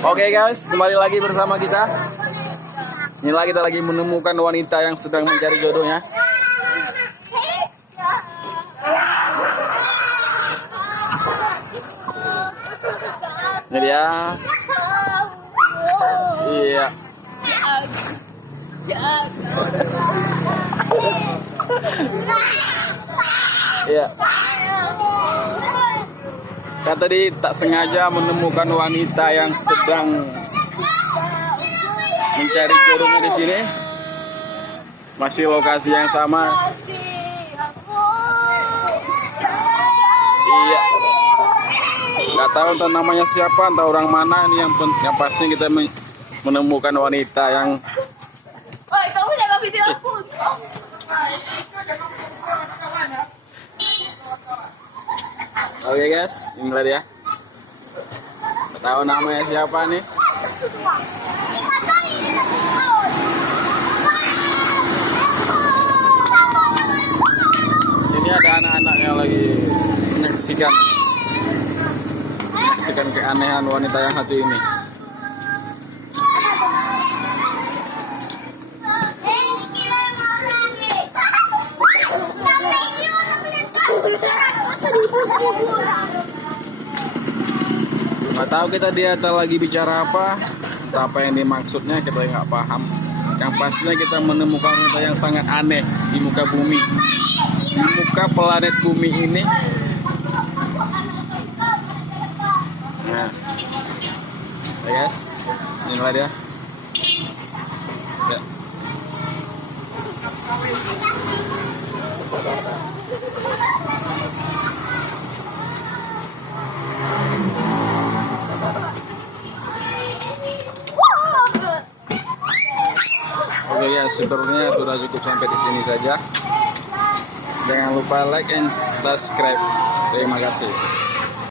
Oke guys, kembali lagi bersama kita. Inilah kita lagi menemukan wanita yang sedang mencari jodohnya. Ini dia. Iya. Iya. Kan tadi tak sengaja menemukan wanita yang sedang mencari jodohnya di sini. Masih lokasi yang sama. Iya. Nggak tahu entah namanya siapa, entah orang mana ini yang pasti kita menemukan wanita yang. Oi, kamu jangan video aku. Oke guys, inilah dia. Nggak tahu namanya siapa nih. Sini ada anak-anak yang lagi menyaksikan keanehan wanita yang satu ini. Nggak tahu dia lagi bicara apa yang dimaksudnya kita nggak paham. Yang pastinya kita menemukan wanita yang sangat aneh di muka bumi, di muka planet bumi ini. Nah, ya guys, inilah dia. Ya. Oke ya, sebenarnya sudah cukup sampai di sini saja. Jangan lupa like and subscribe. Terima kasih.